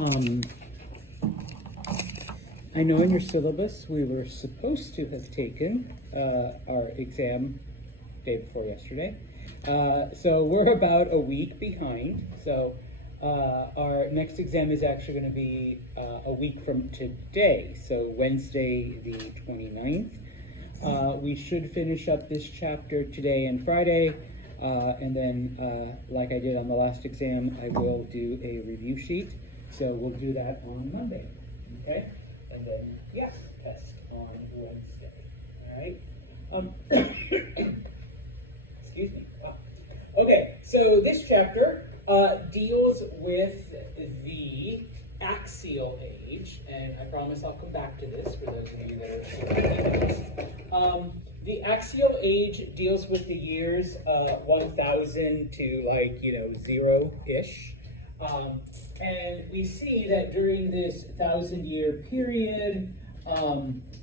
Um, I know in your syllabus we were supposed to have taken our exam day before yesterday. So we're about a week behind. So our next exam is actually going to be a week from today, so Wednesday the 29th. We should finish up this chapter today and Friday, and then like I did on the last exam, I will do a review sheet. So we'll do that on Monday, okay? And then, yes, test on Wednesday, all right? Excuse me. Wow. Okay, so this chapter deals with the axial age, and I promise I'll come back to this for those of you that are still the axial age deals with the years 1000 to 0-ish. And we see that during this 1,000-year period,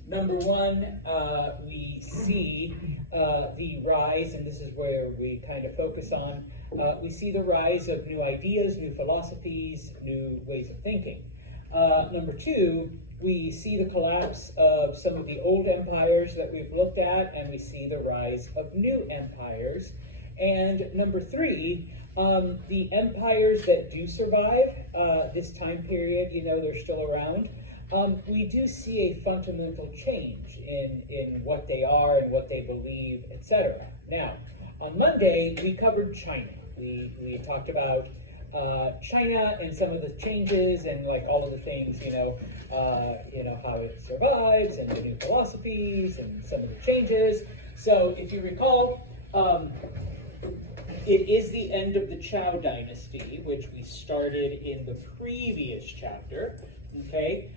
number one, we see the rise, and this is where we kind of focus on, we see the rise of new ideas, new philosophies, new ways of thinking. Number two, we see the collapse of some of the old empires that we've looked at, and we see the rise of new empires. And number three, the empires that do survive this time period, they're still around. We do see a fundamental change in what they are and what they believe, etc. Now, on Monday, we covered China. We talked about China and some of the changes and all of the things, how it survives and the new philosophies and some of the changes. So if you recall, it is the end of the Zhou dynasty, which we started in the previous chapter, okay?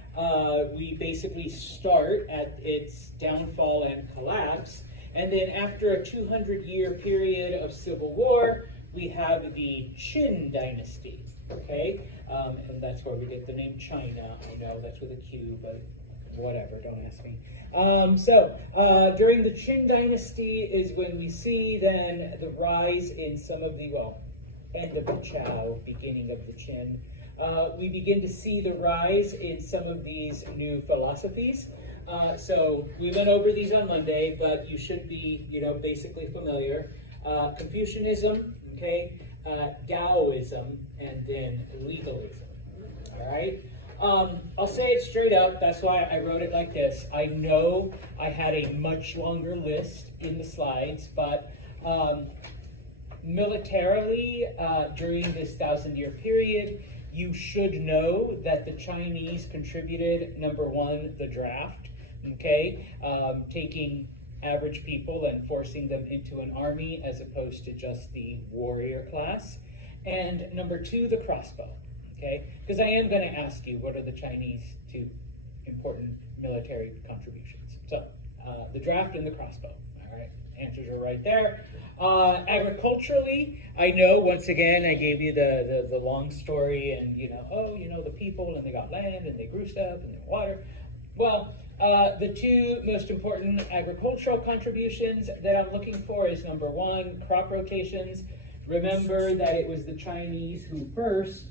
We basically start at its downfall and collapse, and then after a 200-year period of civil war, we have the Qin dynasty, okay? And that's where we get the name China. I know that's with a Q, but whatever, don't ask me. During the Qin dynasty is when we see then the rise in some of the, end of the Zhou, beginning of the Qin. We begin to see the rise in some of these new philosophies. So we went over these on Monday, but you should be, basically familiar. Confucianism, okay, Taoism, and then legalism, all right? I'll say it straight up, that's why I wrote it like this. I know I had a much longer list in the slides, but militarily, during this 1,000-year period, you should know that the Chinese contributed, number one, the draft, okay, taking average people and forcing them into an army as opposed to just the warrior class. And number two, the crossbow. Okay, because I am going to ask you, what are the Chinese two important military contributions? So, the draft and the crossbow. All right, answers are right there. Agriculturally, I know, once again, I gave you the long story and, the people, and they got land, and they grew stuff, and they water. Well, the two most important agricultural contributions that I'm looking for is, number one, crop rotations. Remember that it was the Chinese who first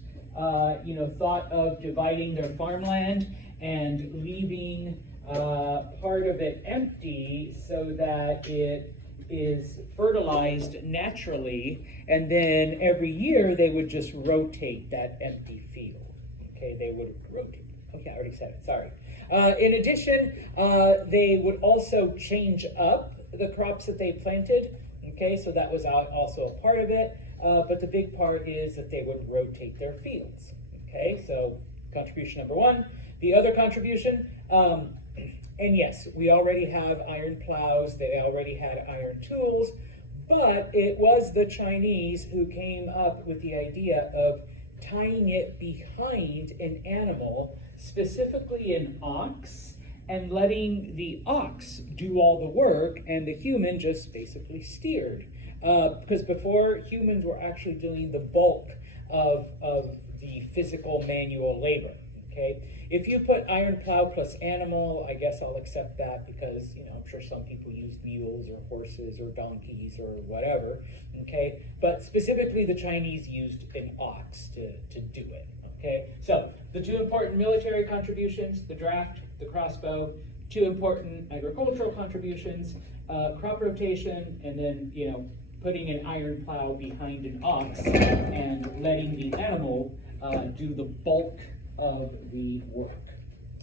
thought of dividing their farmland and leaving part of it empty so that it is fertilized naturally, and then every year they would just rotate that empty field. Okay, they would rotate. Okay, I already said it, sorry. In addition, they would also change up the crops that they planted. Okay, so that was also a part of it. But the big part is that they would rotate their fields. Okay, so contribution number one. The other contribution, and yes, we already have iron plows, they already had iron tools, but it was the Chinese who came up with the idea of tying it behind an animal, specifically an ox, and letting the ox do all the work, and the human just basically steered. Because before, humans were actually doing the bulk of the physical manual labor, okay? If you put iron plow plus animal, I guess I'll accept that because, I'm sure some people use mules or horses or donkeys or whatever, okay? But specifically, the Chinese used an ox to do it, Okay, so the two important military contributions, the draft, the crossbow, two important agricultural contributions, crop rotation, and then, putting an iron plow behind an ox and letting the animal do the bulk of the work.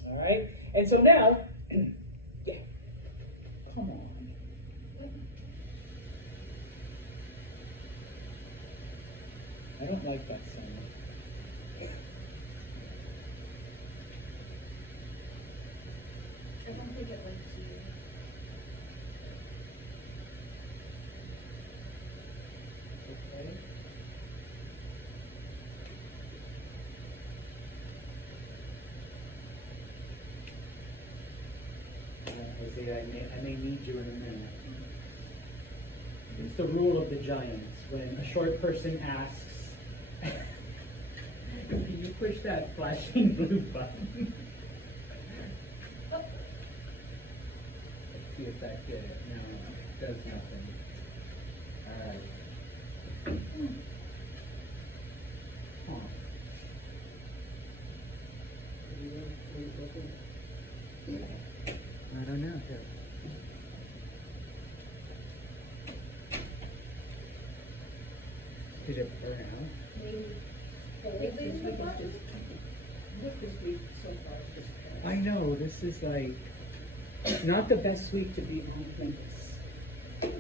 All right, and so now, yeah, come on. I don't like that sound. I don't think it went to you. Okay. Isaiah, I may need you in a minute. It's the rule of the giants. When a short person asks, can you push that flashing blue button? Let's see if that did it. No, it does nothing. All right. Huh. I don't know. Here. Did it burn out? Maybe the button? This week so far is just I know, this is like, not the best week to be on campus. Let me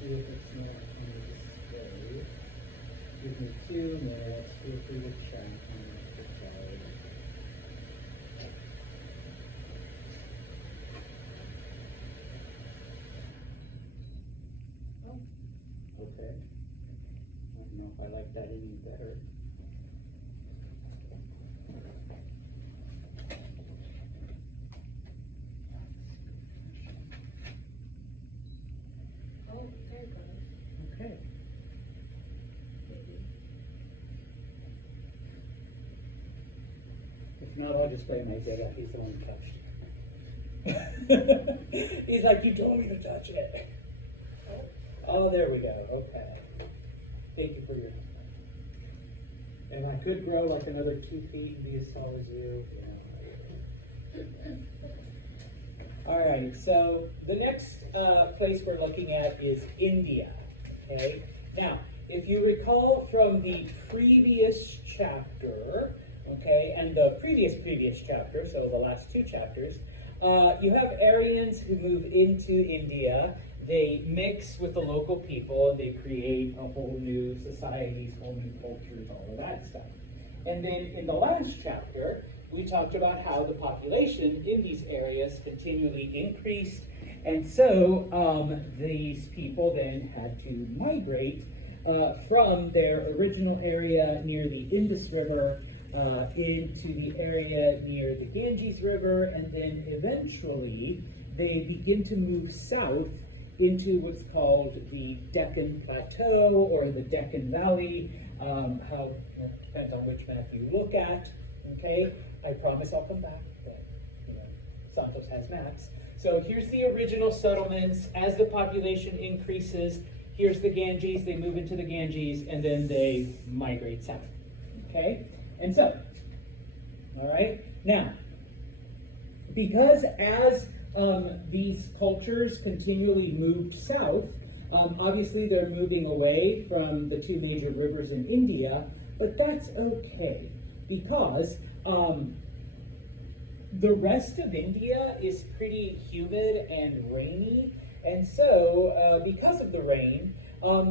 see if it's not on the display. Give me 2 minutes, feel free to check on the display. Okay. I don't know if I like that any better. Oh, there it goes. Okay. If not, I'll just blame Isaiah. He's the one who touched it. He's like, you told me to touch it. Oh, there we go. Okay. Thank you for your help. And I could grow like another 2 feet and be as tall as you. All right, so the next place we're looking at is India. Okay, now if you recall from the previous chapter, okay, and the previous chapter, so the last 2 chapters, you have Aryans who move into India. They mix with the local people and they create a whole new societies, whole new cultures, all of that stuff. And then in the last chapter, we talked about how the population in these areas continually increased. And so these people then had to migrate from their original area near the Indus River into the area near the Ganges River, and then eventually they begin to move south into what's called the Deccan Plateau or the Deccan Valley. Depends on which map you look at. Okay, I promise I'll come back, but Santos has maps. So here's the original settlements. As the population increases, here's the Ganges. They move into the Ganges, and then they migrate south. Okay, and so, all right, now, because as these cultures continually moved south, obviously they're moving away from the 2 major rivers in India, but that's okay, because the rest of India is pretty humid and rainy, and so because of the rain,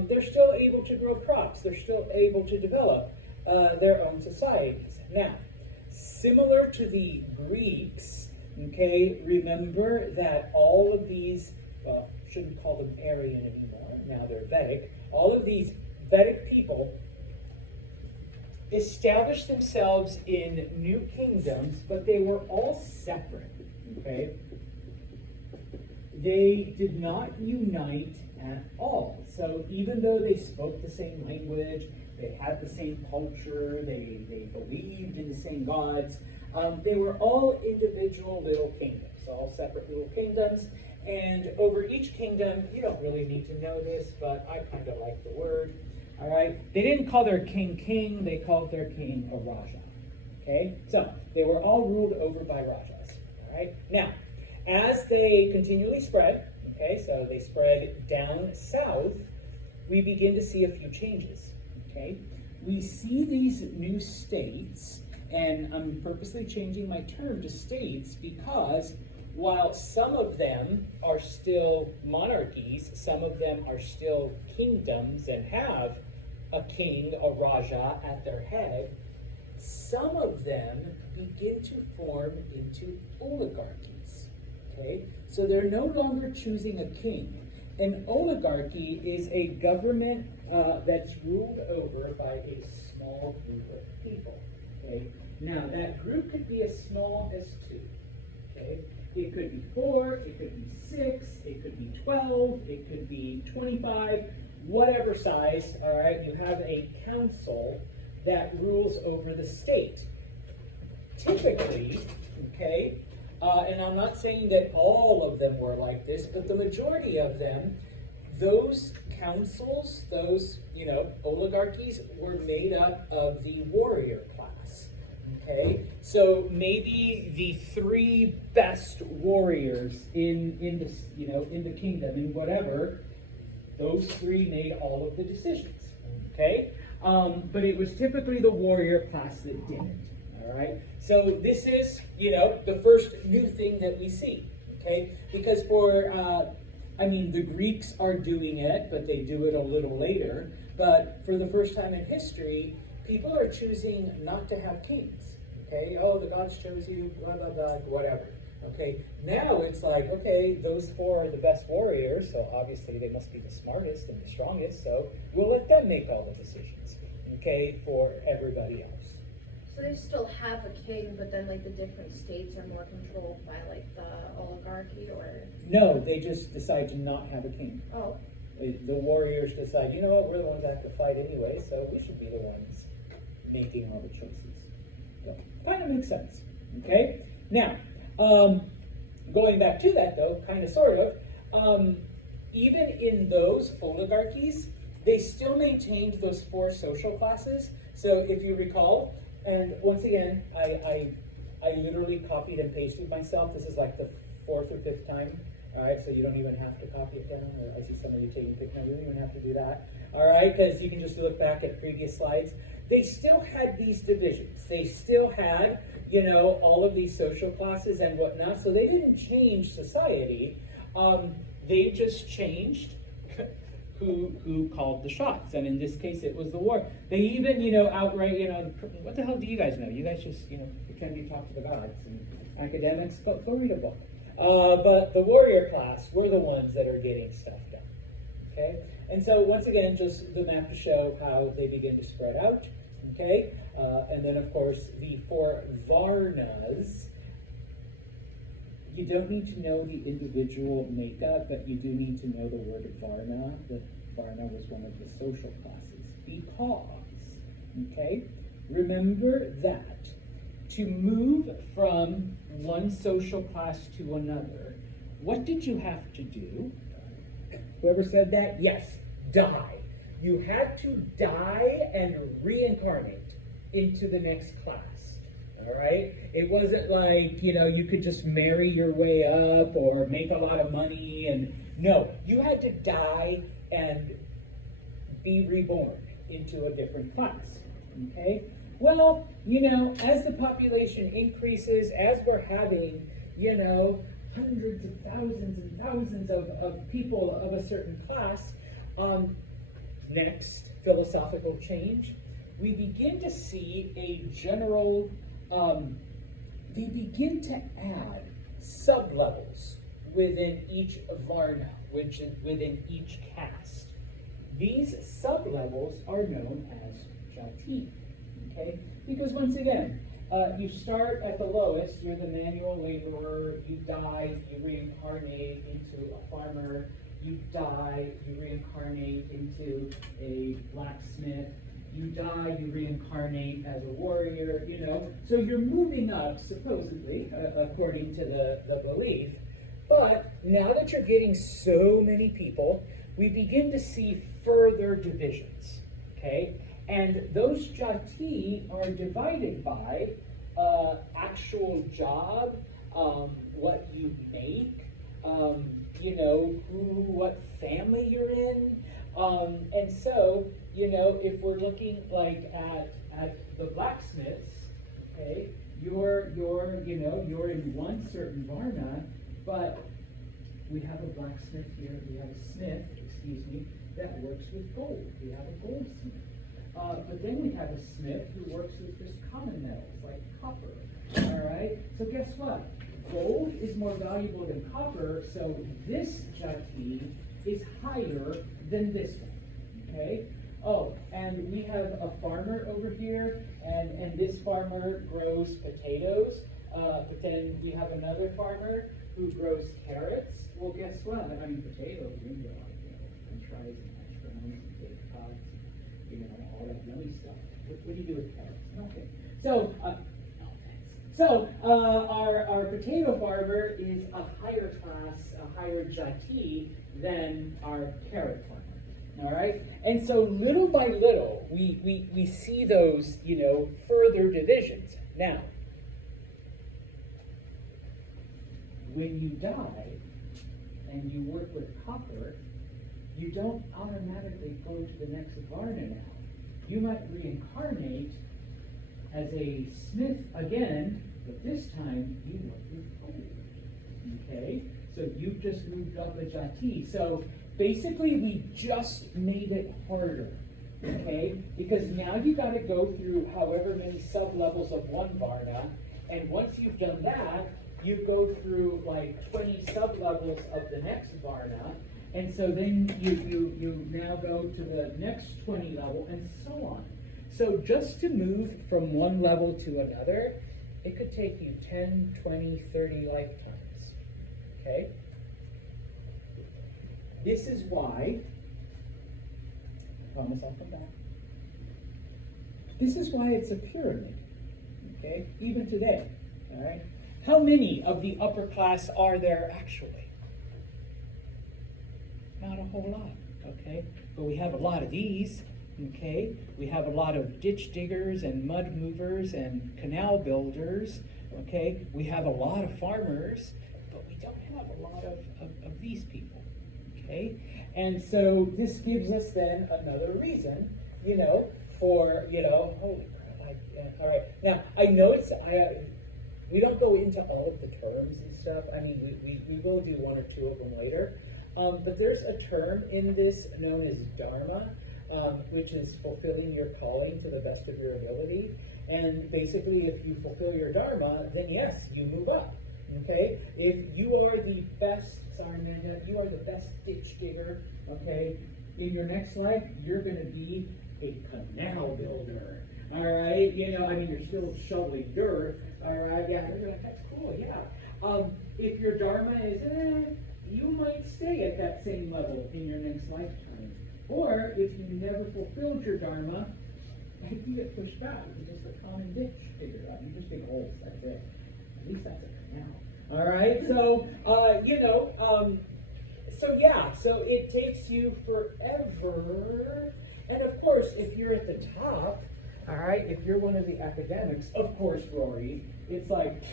they're still able to grow crops. They're still able to develop their own societies. Now, similar to the Greeks, okay, remember that all of these, shouldn't call them Aryan anymore, now they're Vedic, all of these Vedic people established themselves in new kingdoms, but they were all separate, okay? They did not unite at all. So even though they spoke the same language, they had the same culture, they believed in the same gods, they were all individual little kingdoms, all separate little kingdoms. And over each kingdom, you don't really need to know this, but I kind of like the word, All right, they didn't call their king king, they called their king a Raja. Okay, so they were all ruled over by Rajas. All right, now as they continually spread, okay, so they spread down south, we begin to see a few changes. Okay, we see these new states, and I'm purposely changing my term to states because while some of them are still monarchies, some of them are still kingdoms and have a king, a Raja at their head, some of them begin to form into oligarchies. Okay? So they're no longer choosing a king. An oligarchy is a government that's ruled over by a small group of people. Okay? Now, that group could be as small as 2. Okay? It could be 4, it could be 6, it could be 12, it could be 25, whatever size, all right? You have a council that rules over the state. Typically, okay, and I'm not saying that all of them were like this, but the majority of them, those councils, those, oligarchies were made up of the warrior class. Okay, so maybe the 3 best warriors in the kingdom, in whatever, those 3 made all of the decisions. Okay, but it was typically the warrior class that did it. All right, so this is the first new thing that we see. Okay, because the Greeks are doing it, but they do it a little later. But for the first time in history, people are choosing not to have kings. Okay, oh, the gods chose you, blah, blah, blah, whatever. Okay, now it's like, okay, those 4 are the best warriors, so obviously they must be the smartest and the strongest, so we'll let them make all the decisions, okay, for everybody else. So they still have a king, but then like the different states are more controlled by like the oligarchy, or? No, they just decide to not have a king. Oh. The warriors decide, you know what, we're the ones that have to fight anyway, so we should be the ones making all the choices. So, kind of makes sense, okay? Now, going back to that though, kind of sort of, even in those oligarchies, they still maintained those 4 social classes. So if you recall, and once again, I literally copied and pasted myself. This is like the 4th or 5th time. All right, so you don't even have to copy it down. Or I see some of you taking pictures. You don't even have to do that. All right, because you can just look back at previous slides. They still had these divisions. They still had, all of these social classes and whatnot. So they didn't change society. They just changed who called the shots. And in this case, it was the war. They even, outright, what the hell do you guys know? You guys just, pretend you talk to the gods and academics. Go read a book. But the warrior class were the ones that are getting stuff done. Okay? And so once again, just the map to show how they begin to spread out. Okay? And then of course the 4 Varnas. You don't need to know the individual makeup, but you do need to know the word Varna. That Varna was one of the social classes. Because, okay, remember that to move from one social class to another, what did you have to do? Whoever said that? Yes, die. You had to die and reincarnate into the next class. All right? It wasn't like, you could just marry your way up or make a lot of money. And no, you had to die and be reborn into a different class. Okay? Well, as the population increases, as we're having, hundreds of thousands and thousands of people of a certain class, next philosophical change, we begin to see a general, they begin to add sub-levels within each Varna, which is within each caste. These sub-levels are known as jati, okay? Because once again, you start at the lowest, you're the manual laborer, you die, you reincarnate into a farmer, you die, you reincarnate into a blacksmith, you die, you reincarnate as a warrior, So you're moving up, supposedly, according to the belief. But now that you're getting so many people, we begin to see further divisions, okay? And those jati are divided by actual job, what you make, what family you're in. And so, if we're looking like at the blacksmiths, okay, you're in one certain varna, but we have a blacksmith here, we have a smith, excuse me, that works with gold. We have a goldsmith. But then we have a smith who works with just common metals like copper. All right. So guess what? Gold is more valuable than copper. So this jati is higher than this one. Okay. Oh, and we have a farmer over here, and this farmer grows potatoes. But then we have another farmer who grows carrots. Well, guess what? I mean, potatoes, we can grow French fries and hash browns and baked pods, all that yummy stuff. What do you do with carrots? Nothing. So our potato farmer is a higher class, a higher jati than our carrot farmer. All right? And so little by little, we see those, further divisions. Now, when you die and you work with copper, you don't automatically go to the next varna now. You might reincarnate as a smith again, but this time you work with gold. Okay? So you've just moved up a jati. So basically we just made it harder. Okay? Because now you got to go through however many sub-levels of one varna, and once you've done that, you go through like 20 sub-levels of the next varna, and so then you now go to the next 20 level, and so on. So just to move from one level to another, it could take you 10, 20, 30 lifetimes. Okay? This is why, promise I'll come back. This is why it's a pyramid. Okay? Even today. All right? How many of the upper class are there actually? Not a whole lot, okay? But we have a lot of these, okay? We have a lot of ditch diggers and mud movers and canal builders, okay? We have a lot of farmers, but we don't have a lot of these people, okay? And so this gives us then another reason, for, holy crap, all right. Now, I know we don't go into all of the terms and stuff. I mean, we will do one or two of them later. But there's a term in this known as dharma, which is fulfilling your calling to the best of your ability. And basically, if you fulfill your dharma, then yes, you move up. Okay? If you are the best, sorry, Amanda, you are the best ditch digger, okay, in your next life, you're going to be a canal builder. All right? You're still shoveling dirt. All right? Yeah, they're like, that's cool, yeah. If your dharma is, you might stay at that same level in your next lifetime. Or if you never fulfilled your dharma, you get pushed back to just a common ditch digger. You just dig holes, that's it. At least that's a canal. All right? So, so it takes you forever. And of course, if you're at the top, all right, if you're one of the academics, of course, Rory, it's like,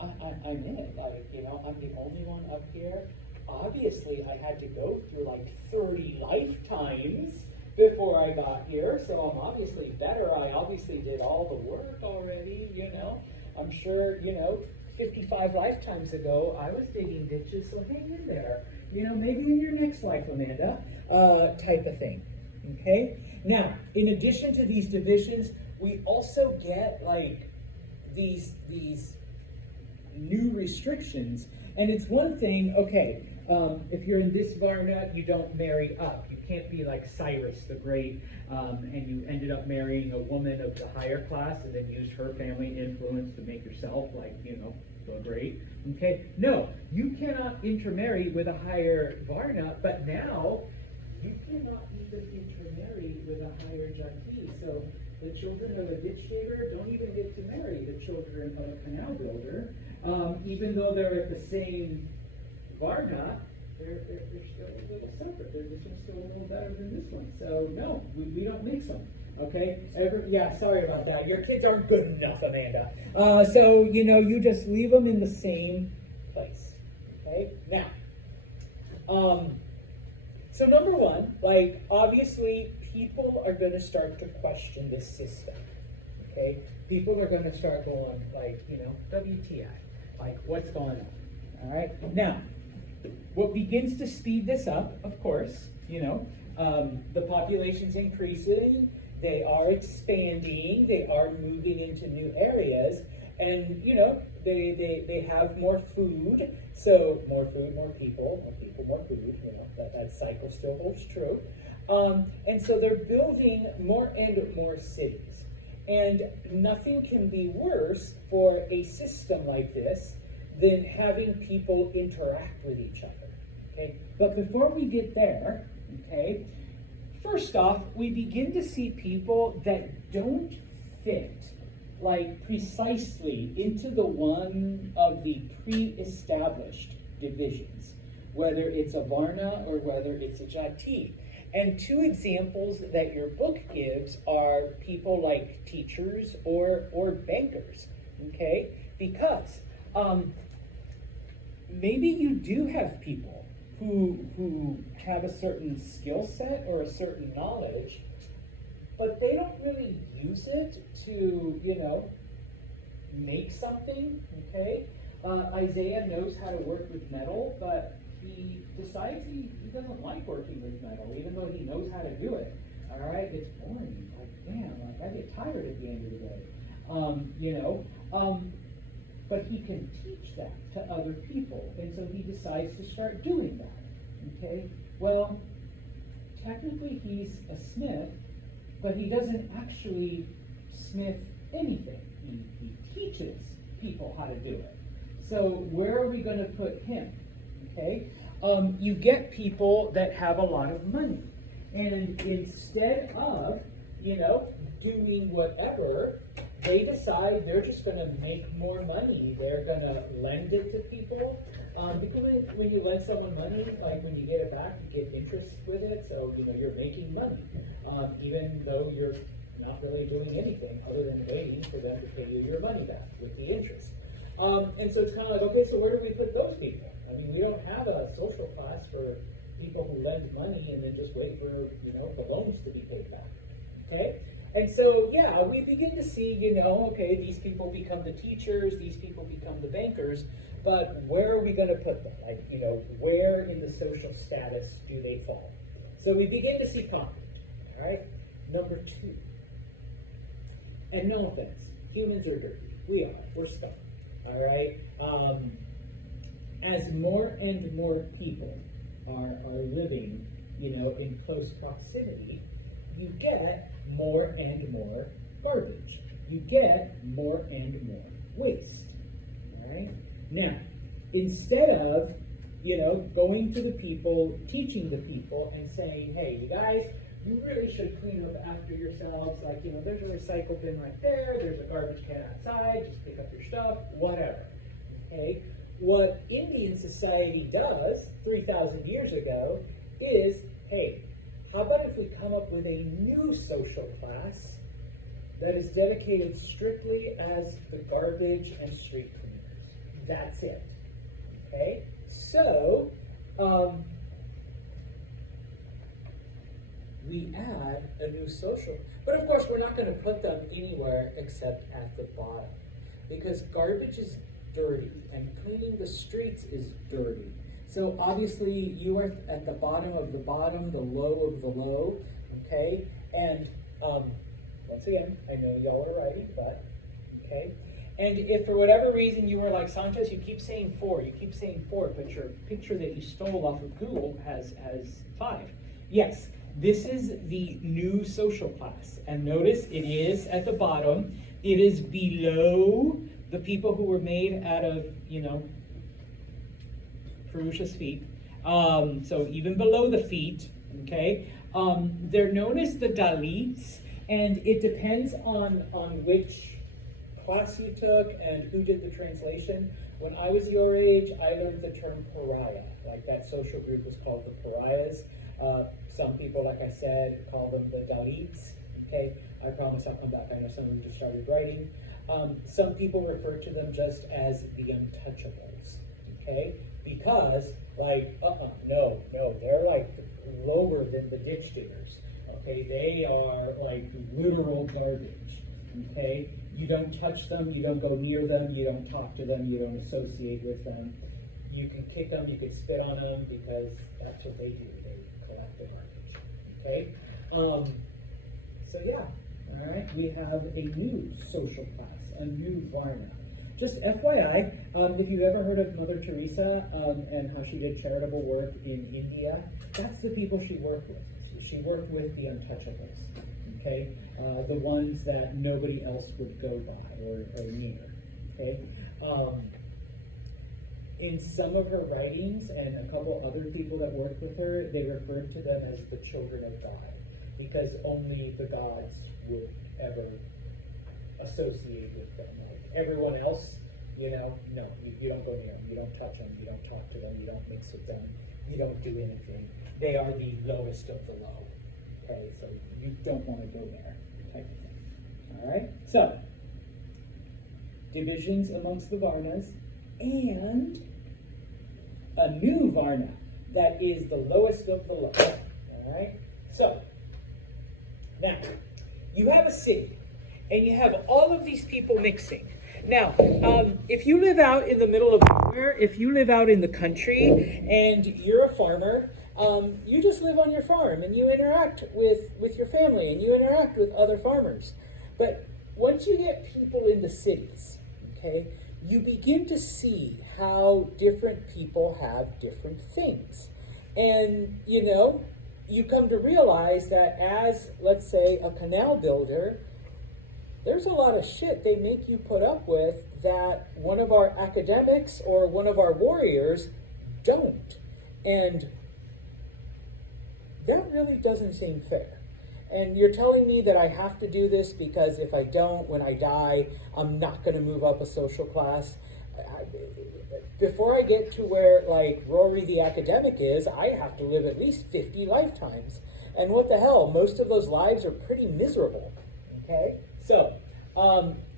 I'm in it. Like, I'm the only one up here. Obviously, I had to go through like 30 lifetimes before I got here, so I'm obviously better. I obviously did all the work already, I'm sure, 55 lifetimes ago, I was digging ditches, so hang in there. Maybe in your next life, Amanda, type of thing. Okay? Now, in addition to these divisions, we also get like these new restrictions. And it's one thing, okay, if you're in this varna, you don't marry up. You can't be like Cyrus the Great, and you ended up marrying a woman of the higher class and then used her family influence to make yourself like, so great. Okay? No, you cannot intermarry with a higher varna, but now you cannot even intermarry with a higher jati. So the children of a ditch digger don't even get to marry the children of a canal builder, even though they're at the same varna. they're still a little separate. This one's still a little better than this one. So no, we don't mix them. Okay? Yeah, sorry about that. Your kids aren't good enough, Amanda. So, you just leave them in the same place. Okay? Now, so number one, like, obviously, people are going to start to question this system. Okay? People are going to start going, like, WTI. Like, what's going on? All right? Now, what begins to speed this up, of course, the population's increasing, they are expanding, they are moving into new areas, and, they have more food, so more food, more people, more food, that cycle still holds true. And so they're building more and more cities. And nothing can be worse for a system like this than having people interact with each other. Okay? But before we get there, okay, first off, we begin to see people that don't fit like precisely into the one of the pre-established divisions, whether it's a Varna or whether it's a Jati. And two examples that your book gives are people like teachers or bankers, okay? Because maybe you do have people who have a certain skill set or a certain knowledge, but they don't really use it to, make something, okay? Isaiah knows how to work with metal, but he decides he doesn't like working with metal, even though he knows how to do it. All right, it's boring. Like, damn, I get tired at the end of the day. But he can teach that to other people, and so he decides to start doing that. Okay, well, technically he's a smith, but he doesn't actually smith anything. He teaches people how to do it. So where are we going to put him? Okay, you get people that have a lot of money, and instead of doing whatever, they decide they're just going to make more money. They're going to lend it to people. Because when you lend someone money, like when you get it back, you get interest with it. So you're making money, even though you're not really doing anything other than waiting for them to pay you your money back with the interest. And so it's kind of like, okay, so where do we put those people? I mean, we don't have a social class for people who lend money and then just wait for the loans to be paid back. Okay. And so, yeah, we begin to see, okay, these people become the teachers, these people become the bankers, but where are we going to put them? Like, where in the social status do they fall? So we begin to see conflict, all right? Number two, and no offense, humans are dirty. We are. We're stuck, all right? As more and more people are living, in close proximity, you get more and more garbage. You get more and more waste. All right? Now, instead of, going to the people, teaching the people, and saying, hey, you guys, you really should clean up after yourselves. Like, there's a recycle bin right there. There's a garbage can outside. Just pick up your stuff, whatever. Okay? What Indian society does 3,000 years ago is, hey, how about if we come up with a new social class that is dedicated strictly as the garbage and street cleaners? That's it. Okay? So, we add a new social. But of course, we're not going to put them anywhere except at the bottom. Because garbage is dirty, and cleaning the streets is dirty. So obviously you are at the bottom of the bottom, the low of the low, okay? And once again, I know y'all are writing, but, okay? And if for whatever reason you were like, Sanchez, you keep saying 4, but your picture that you stole off of Google has 5. Yes, this is the new social class. And notice it is at the bottom. It is below the people who were made out of, Purusha's feet. So even below the feet, okay? They're known as the Dalits, and it depends on which class you took and who did the translation. When I was your age, I learned the term pariah. Like that social group was called the pariahs. Some people, like I said, call them the Dalits. Okay, I promise I'll come back. I know some of you just started writing. Some people refer to them just as the untouchables. Okay, because like, no, they're like lower than the ditch diggers. Okay, they are like literal garbage. Okay, you don't touch them, you don't go near them, you don't talk to them, you don't associate with them. You can kick them, you can spit on them because that's what they do. They collect the garbage. Okay, so yeah, all right. We have a new social class, a new Varna. Just FYI, if you've ever heard of Mother Teresa and how she did charitable work in India, that's the people she worked with. She worked with the untouchables, okay? The ones that nobody else would go by or near, okay? In some of her writings and a couple other people that worked with her, they referred to them as the children of God, because only the gods would ever associate with them. Like everyone else, you know, no, you don't go near them, you don't touch them, you don't talk to them, you don't mix with them, you don't do anything. They are the lowest of the low. Okay, so you don't want to go there, type of thing. All right, so divisions amongst the Varnas and a new Varna that is the lowest of the low. All right, so now you have a city and you have all of these people mixing. Now, if you live out in the middle of nowhere, if you live out in the country and you're a farmer, you just live on your farm and you interact with your family and you interact with other farmers. But once you get people in the cities, okay, you begin to see how different people have different things. And, you know, you come to realize that as, let's say, a canal builder, there's a lot of shit they make you put up with that one of our academics or one of our warriors don't. And that really doesn't seem fair. And you're telling me that I have to do this because if I don't, when I die, I'm not going to move up a social class. Before I get to where, like, Rory the academic is, I have to live at least 50 lifetimes. And what the hell, most of those lives are pretty miserable, okay? So,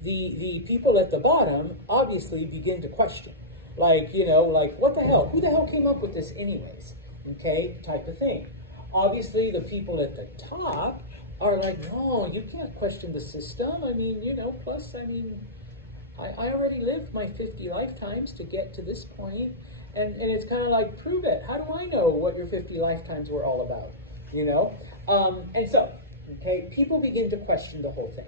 the people at the bottom obviously begin to question. Like, you know, like, what the hell? Who the hell came up with this anyways? Okay, type of thing. Obviously, the people at the top are like, no, you can't question the system. I mean, you know, plus, I mean, I already lived my 50 lifetimes to get to this point. And it's kind of like, prove it. How do I know what your 50 lifetimes were all about? You know? And so, okay, people begin to question the whole thing.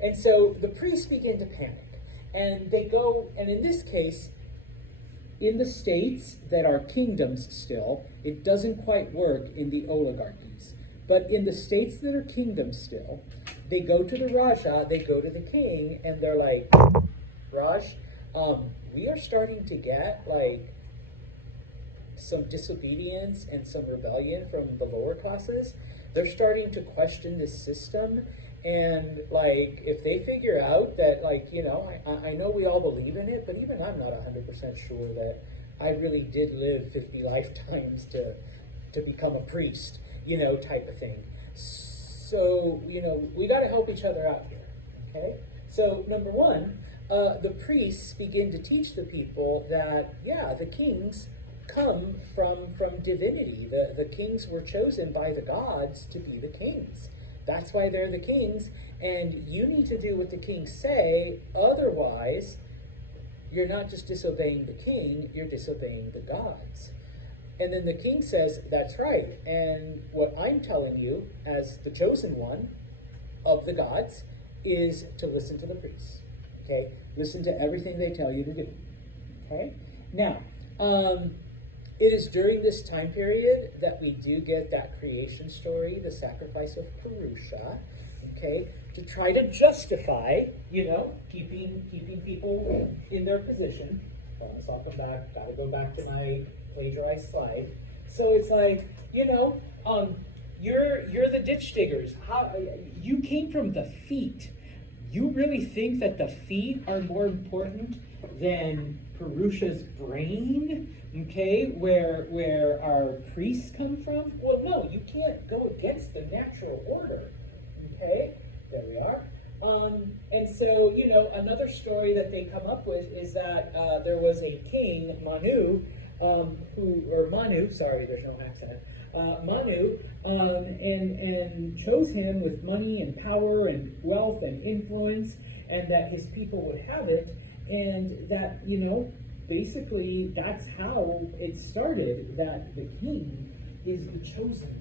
And so the priests begin to panic. And they go, and in this case, in the states that are kingdoms still, it doesn't quite work in the oligarchies. But in the states that are kingdoms still, they go to the Raja, they go to the king, and they're like, Raj, we are starting to get like some disobedience and some rebellion from the lower classes. They're starting to question this system. And like, if they figure out that, like, you know, I know we all believe in it, but even I'm not 100% sure that I really did live 50 lifetimes to become a priest, you know, type of thing. So, you know, we got to help each other out here, okay? So, number one, the priests begin to teach the people that, yeah, the kings come from divinity. The kings were chosen by the gods to be the kings. That's why they're the kings, and you need to do what the kings say, otherwise you're not just disobeying the king, you're disobeying the gods. And then the king says, that's right, and what I'm telling you as the chosen one of the gods is to listen to the priests, okay? Listen to everything they tell you to do, okay? Now, it is during this time period that we do get that creation story, the sacrifice of Purusha, okay, to try to justify, you know, keeping people in their position. So I'll come back, gotta go back to my plagiarized slide. So it's like, you know, you're the ditch diggers. You came from the feet. You really think that the feet are more important than Purusha's brain? Okay, where our priests come from? Well, no, you can't go against the natural order. Okay, there we are. And so, you know, another story that they come up with is that there was a king, Manu, sorry, there's no accent, Manu, and chose him with money and power and wealth and influence, and that his people would have it, and that, you know, basically that's how it started, that the king is the chosen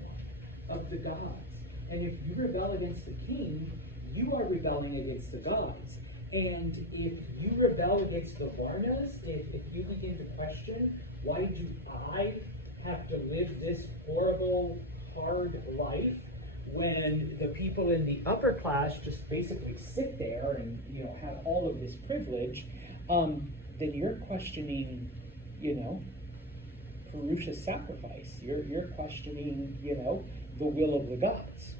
one of the gods. And if you rebel against the king, you are rebelling against the gods. And if you rebel against the Varnas, if you begin to question, why do I have to live this horrible, hard life when the people in the upper class just basically sit there and, you know, have all of this privilege, then you're questioning, you know, Purusha's sacrifice. You're questioning, you know, the will of the gods.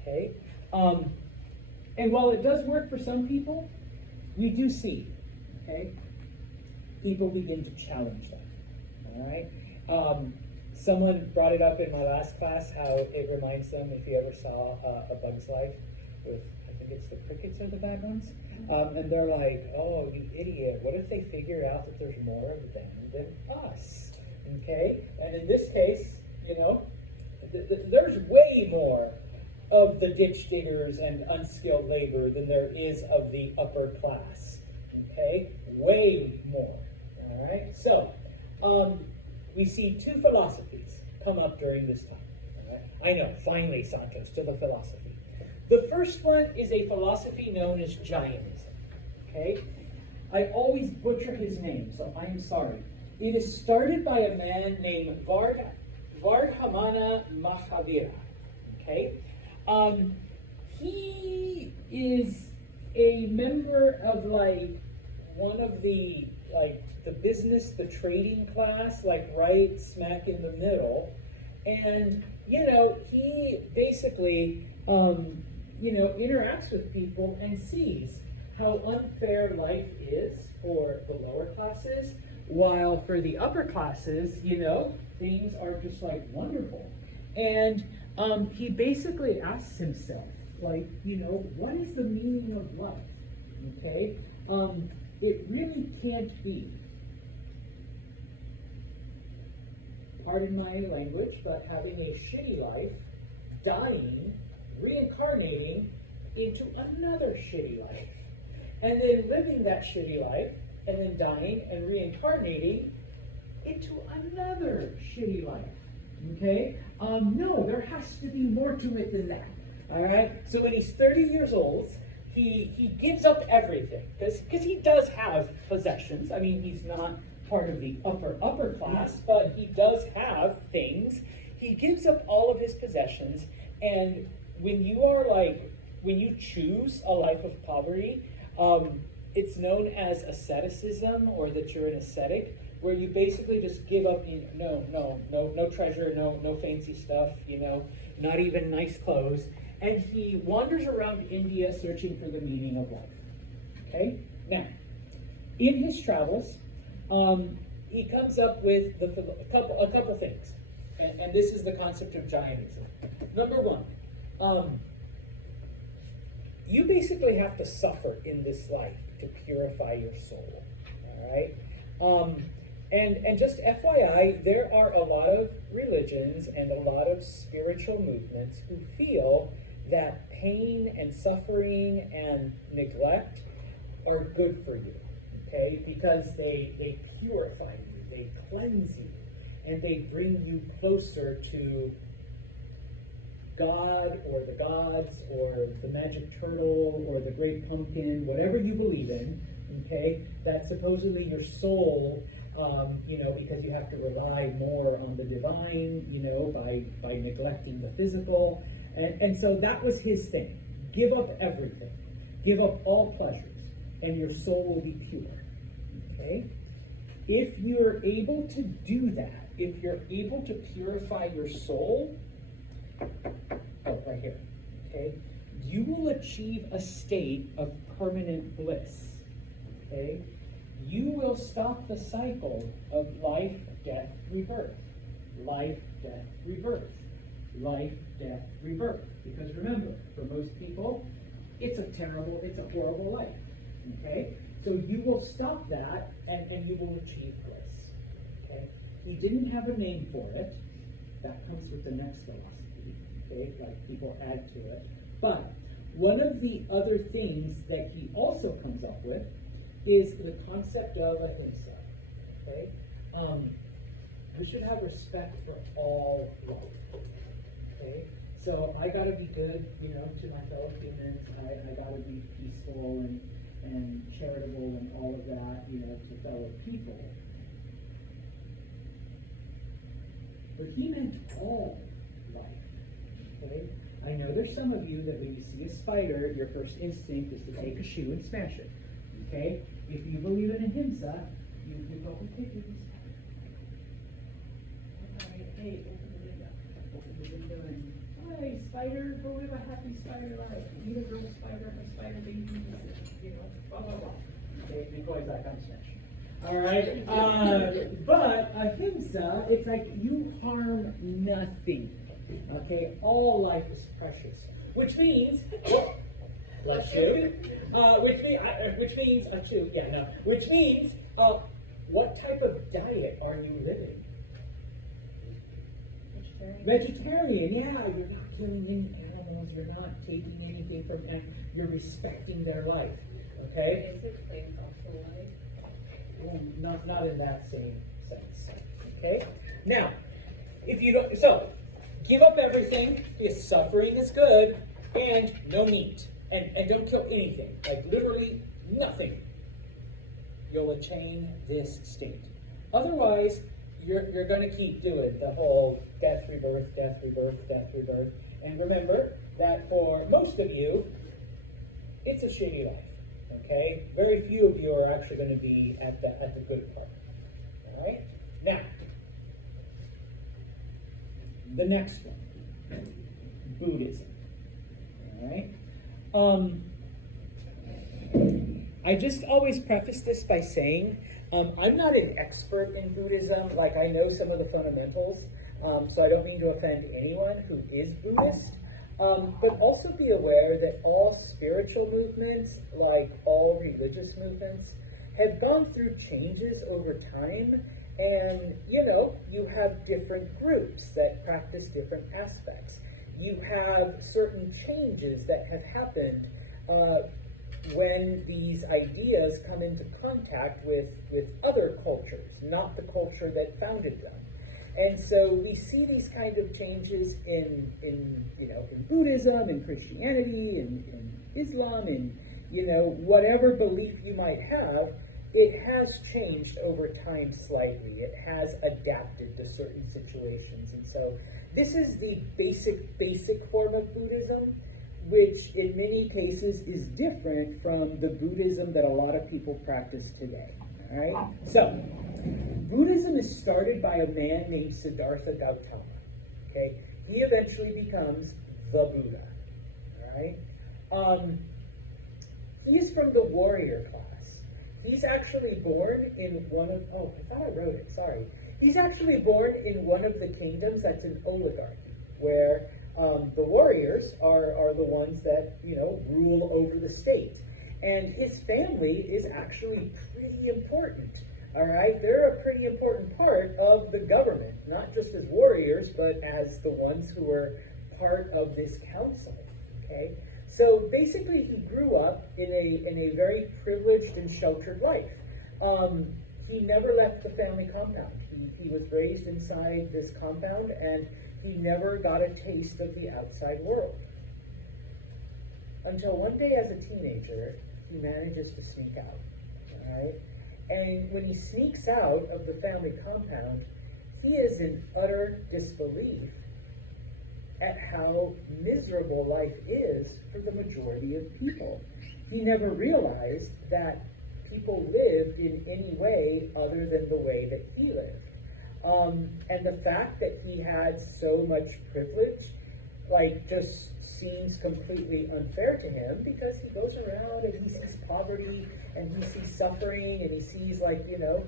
Okay? And while it does work for some people, we do see, okay, people begin to challenge that. All right? Someone brought it up in my last class how it reminds them, if you ever saw A Bug's Life with, I think it's the crickets are the bad ones, and they're like, oh, you idiot, what if they figure out that there's more of them than us? Okay? And in this case, you know, there's way more of the ditch diggers and unskilled labor than there is of the upper class. Okay? Way more. All right? So, we see two philosophies come up during this time. All right? I know, finally, Santos, to the philosophy. The first one is a philosophy known as Jainism. Okay? I always butcher his name, so I'm sorry. It is started by a man named Vardhamana Mahavira. Okay? He is a member of one of the business, the trading class, right smack in the middle. And, you know, he basically, interacts with people and sees how unfair life is for the lower classes, while for the upper classes, you know, things are just wonderful. And he basically asks himself, what is the meaning of life? Okay? It really can't be, pardon my language, but having a shitty life, dying, reincarnating into another shitty life, and then living that shitty life, and then dying and reincarnating into another shitty life. Okay? No, there has to be more to it than that. All right? So when he's 30 years old, he gives up everything, because he does have possessions. I mean, he's not part of the upper class, but he does have things. He gives up all of his possessions, and when you choose a life of poverty, it's known as asceticism, or that you're an ascetic, where you basically just give up, no treasure, no fancy stuff, not even nice clothes. And he wanders around India searching for the meaning of life. Okay? Now, in his travels, he comes up with a couple things. And this is the concept of Jainism. Number one, you basically have to suffer in this life to purify your soul. All right? And just FYI, there are a lot of religions and a lot of spiritual movements who feel that pain and suffering and neglect are good for you, okay? Because they purify you, they cleanse you, and they bring you closer to God or the gods or the magic turtle or the great pumpkin, whatever you believe in, okay? That supposedly your soul, because you have to rely more on the divine, by neglecting the physical. And so that was his thing. Give up everything. Give up all pleasures, and your soul will be pure. Okay? If you're able to do that, if you're able to purify your soul, right here, okay, you will achieve a state of permanent bliss. Okay? You will stop the cycle of life, death, rebirth. Life, death, rebirth. Life, death, rebirth. Because remember, for most people, it's a horrible life. Okay? So you will stop that and you will achieve bliss. Okay? He didn't have a name for it. That comes with the next philosophy. Okay? Like people add to it. But one of the other things that he also comes up with is the concept of ahimsa. Okay? We should have respect for all life. Okay? So I gotta be good, to my fellow humans. I gotta be peaceful and charitable and all of that, to fellow people. But he meant all life. Okay? I know there's some of you that when you see a spider, your first instinct is to take a shoe and smash it. Okay? If you believe in ahimsa, you go, okay, do this. All right, hey, open the window. Open the window and, hi, spider, go live a happy spider life. Meet a girl spider, a spider baby, blah, blah, blah. Okay, make always that kind of smash. All right, but ahimsa, it's like you harm nothing. Okay, all life is precious, which means, bless you, which means, what type of diet are you living? Vegetarian, yeah, you're not killing any animals, you're not taking anything from them, you're respecting their life, okay? Is it plain also life? Well, not in that same sense, okay? Now, if you don't, so, give up everything, because suffering is good, and no meat, and don't kill anything, like literally nothing. You'll attain this state. Otherwise, you're going to keep doing the whole death, rebirth, death, rebirth, death, rebirth. And remember that for most of you, it's a shitty life. Okay? Very few of you are actually going to be at the good part. All right? Now, the next one, Buddhism. All right? I just always preface this by saying, I'm not an expert in Buddhism. Like, I know some of the fundamentals, so I don't mean to offend anyone who is Buddhist. But also be aware that all spiritual movements, like all religious movements, have gone through changes over time. And, you have different groups that practice different aspects. You have certain changes that have happened when these ideas come into contact with other cultures, not the culture that founded them. And so we see these kind of changes in Buddhism, in Christianity, in Islam, in whatever belief you might have. It has changed over time slightly. It has adapted to certain situations. And so this is the basic form of Buddhism, which in many cases is different from the Buddhism that a lot of people practice today. All right? So, Buddhism is started by a man named Siddhartha Gautama. Okay? He eventually becomes the Buddha. All right? He is from the warrior class. He's actually born in one of, I thought I wrote it, sorry. He's actually born in one of the kingdoms that's an oligarchy, where the warriors are the ones that, rule over the state. And his family is actually pretty important, all right? They're a pretty important part of the government, not just as warriors, but as the ones who are part of this council, okay? So basically he grew up in a very privileged and sheltered life. He never left the family compound. He was raised inside this compound, and he never got a taste of the outside world. Until one day as a teenager, he manages to sneak out, all right? And when he sneaks out of the family compound, he is in utter disbelief at how miserable life is for the majority of people. He never realized that people lived in any way other than the way that he lived. And the fact that he had so much privilege, like, just seems completely unfair to him because he goes around and he sees poverty and he sees suffering and he sees, like, you know,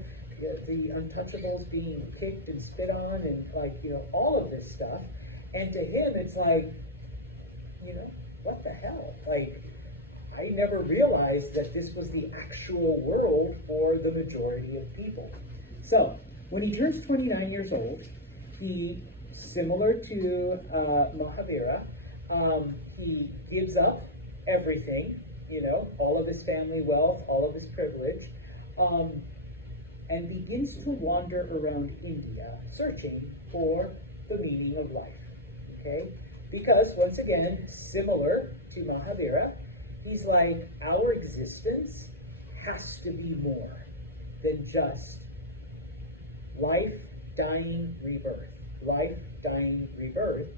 the untouchables being kicked and spit on and, like, you know, all of this stuff. And to him, it's like, you know, what the hell? Like, I never realized that this was the actual world for the majority of people. So, when he turns 29 years old, he, similar to Mahavira, he gives up everything, you know, all of his family wealth, all of his privilege, and begins to wander around India searching for the meaning of life, okay? Because, once again, similar to Mahavira, he's like, our existence has to be more than just life, dying, rebirth. Life, dying, rebirth.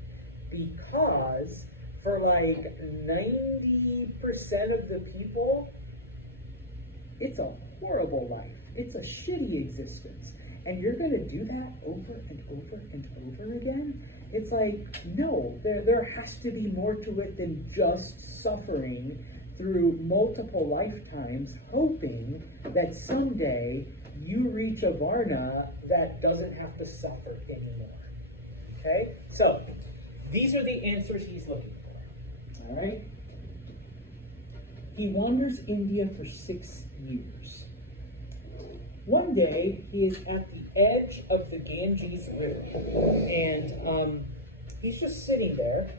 Because for like 90% of the people, it's a horrible life. It's a shitty existence. And you're going to do that over and over and over again? It's like, no, there has to be more to it than just suffering through multiple lifetimes, hoping that someday you reach a Varna that doesn't have to suffer anymore. Okay? So, these are the answers he's looking for. All right? He wanders India for 6 years. One day, he is at the edge of the Ganges River, and he's just sitting there,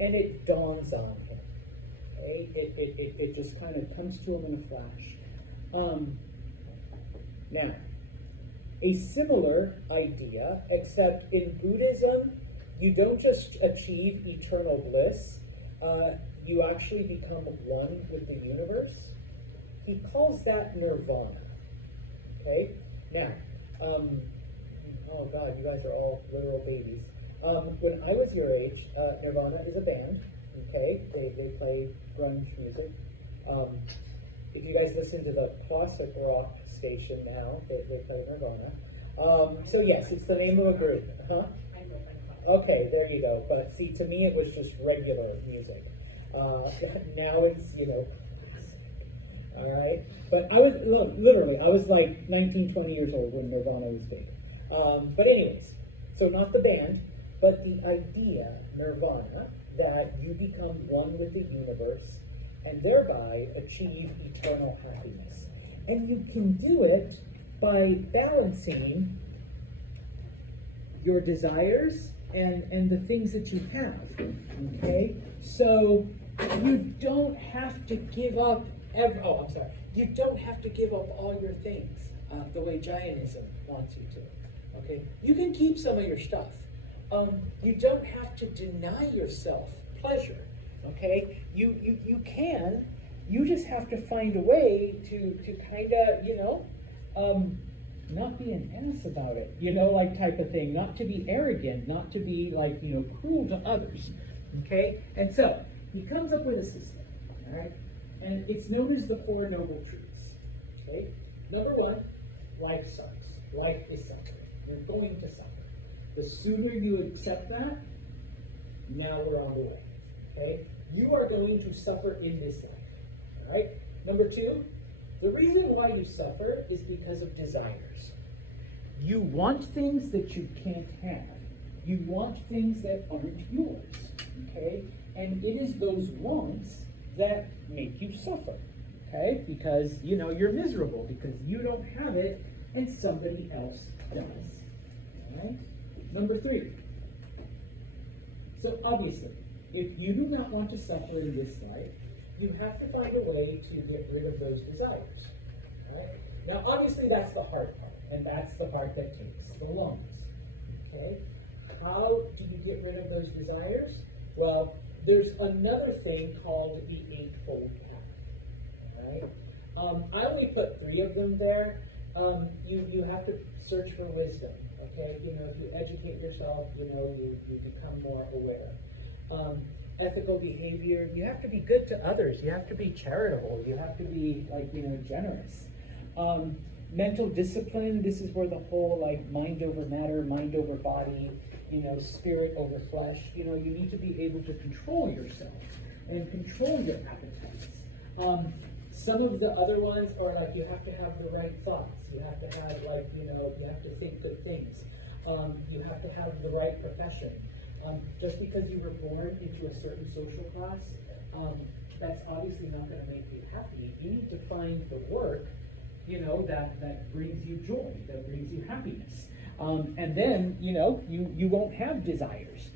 and it dawns on him. Okay? It just kind of comes to him in a flash. Now, a similar idea, except in Buddhism, you don't just achieve eternal bliss, you actually become one with the universe. He calls that nirvana. Okay? Now, oh God, you guys are all literal babies. When I was your age, Nirvana is a band. Okay? They play grunge music. If you guys listen to the classic rock station now, they play Nirvana. So yes, it's the name of a group. Huh? Okay, there you go. But see, to me, it was just regular music. Now it's, you know, all right. But I was literally, I was like 19, 20 years old when Nirvana was big. But anyways, so not the band, but the idea, Nirvana, that you become one with the universe and thereby achieve eternal happiness. And you can do it by balancing your desires and the things that you have, okay? So you don't have to give up you don't have to give up all your things the way Jainism wants you to, okay? You can keep some of your stuff. You don't have to deny yourself pleasure, okay? You can, you just have to find a way to kind of, you know, not be an ass about it, you know, like type of thing, not to be arrogant, not to be like, you know, cruel to others, okay? And so, he comes up with a system, all right? And it's known as the Four Noble Truths, okay? Number one, life sucks. Life is suffering. You're going to suffer. The sooner you accept that, now we're on the way, okay? You are going to suffer in this life, all right? Number two, the reason why you suffer is because of desires. You want things that you can't have. You want things that aren't yours, okay? And it is those wants that make you suffer, okay? Because, you know, you're miserable because you don't have it and somebody else does, all right? Number three. So obviously, if you do not want to suffer in this life, you have to find a way to get rid of those desires, all right? Now, obviously, that's the hard part, and that's the part that takes the longest, okay? How do you get rid of those desires? Well, there's another thing called the Eightfold Path, all right? I only put 3 of them there. You have to search for wisdom, okay? You know, if you educate yourself, you know, you become more aware. Ethical behavior, you have to be good to others. You have to be charitable. You have to be, like, you know, generous. Mental discipline, this is where the whole, like, mind over matter, mind over body, spirit over flesh. You need to be able to control yourself and control your appetites. Some of the other ones are like you have to have the right thoughts. You have to have you have to think good things. You have to have the right profession. Just because you were born into a certain social class, that's obviously not going to make you happy. You need to find the work, that brings you joy, that brings you happiness. And then, you won't have desires,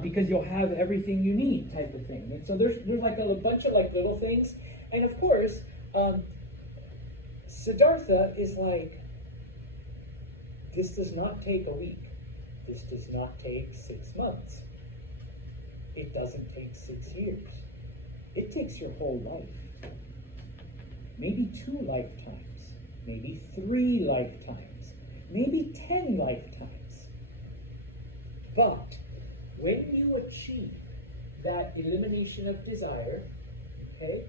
because you'll have everything you need, type of thing. And so there's like a bunch of like little things. And of course, Siddhartha is like, this does not take a week. This does not take 6 months. It doesn't take 6 years. It takes your whole life. Maybe 2 lifetimes. Maybe 3 lifetimes. Maybe 10 lifetimes. But when you achieve that elimination of desire, okay,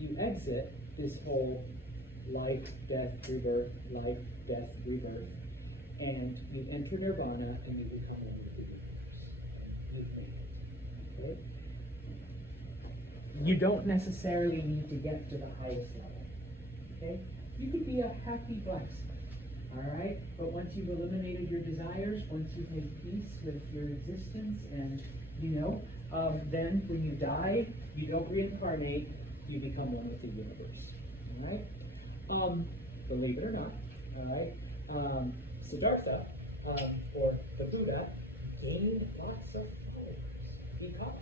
you exit this whole life, death, rebirth, life, death, rebirth, and you enter nirvana and you become one with the universe. And you think it. Okay? You don't necessarily need to get to the highest level. Okay? You could be a happy blacksmith. Alright? But once you've eliminated your desires, once you've made peace with your existence, and then when you die, you don't reincarnate, you become one with the universe. Alright? Believe it or not, alright, Siddhartha, or the Buddha, gained lots of followers because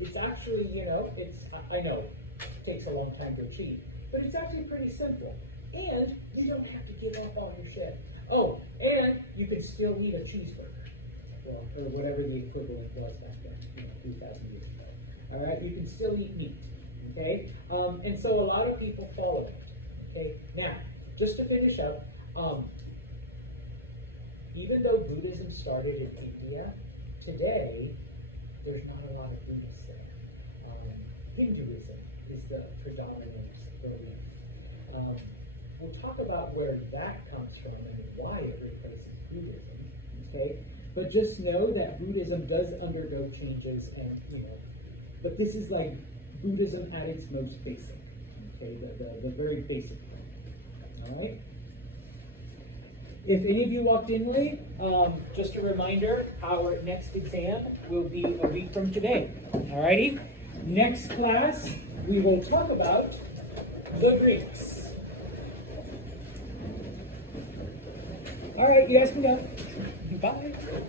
it's actually, I know it takes a long time to achieve, but it's actually pretty simple. And you don't have to give up all your shit. Oh, and you can still eat a cheeseburger. Well, or whatever the equivalent was back then, 2,000 years ago. Alright, you can still eat meat. Okay? And so a lot of people follow it. Okay, now, just to finish up, even though Buddhism started in India, today there's not a lot of Buddhists there. Hinduism is the predominant religion. We'll talk about where that comes from and why it replaces Buddhism. Okay, but just know that Buddhism does undergo changes, and but this is like Buddhism at its most basic. Okay, the very basic form. All right. If any of you walked in late, just a reminder, our next exam will be a week from today. All righty. Next class, we will talk about the Greeks. All right, you guys can go. Bye.